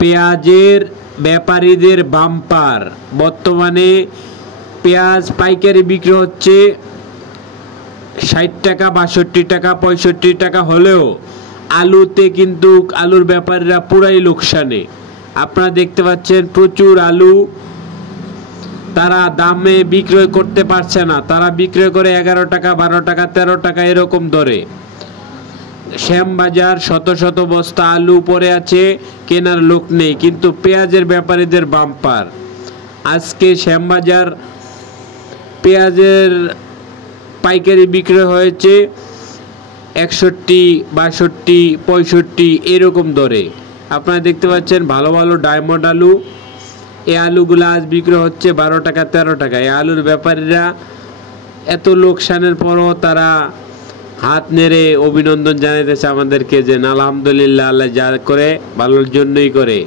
পেঁয়াজের ব্যাপারীদের বাম্পার। বর্তমানে পেঁয়াজ পাইকারি বিক্রি হচ্ছে 60 টাকা, 62 টাকা, 65 টাকা হলেও আলুতে কিন্তু আলুর ব্যাপারীরা পুরাই লোকসানে। আপনারা দেখতে পাচ্ছেন প্রচুর আলু তারা দামে বিক্রয় করতে পারছে না, তারা বিক্রয় করে 11 টাকা, 12 টাকা, 13 টাকা এরকম দরে। শ্যামবাজার শত শত বস্তা আলু পড়ে আছে, কেনার লোক নেই, কিন্তু পেঁয়াজের ব্যাপারীদের বাম্পার। আজকে শ্যামবাজার পেঁয়াজের পাইকারি বিক্রয় হয়েছে 61, 62, 65 এরকম দরে। আপনারা দেখতে পাচ্ছেন ভালো ভালো ডায়মন্ড আলু, এই আলুগুলো আজ বিক্রি হচ্ছে 12 টাকা, 13 টাকা। এই আলুর ব্যাপারীরা এত লোকসানের পরও তারা হাত নেড়ে অভিনন্দন জানাইতেছে আমাদেরকে যে আলহামদুলিল্লাহ, আল্লাহ যা করে ভালোর জন্যই করে।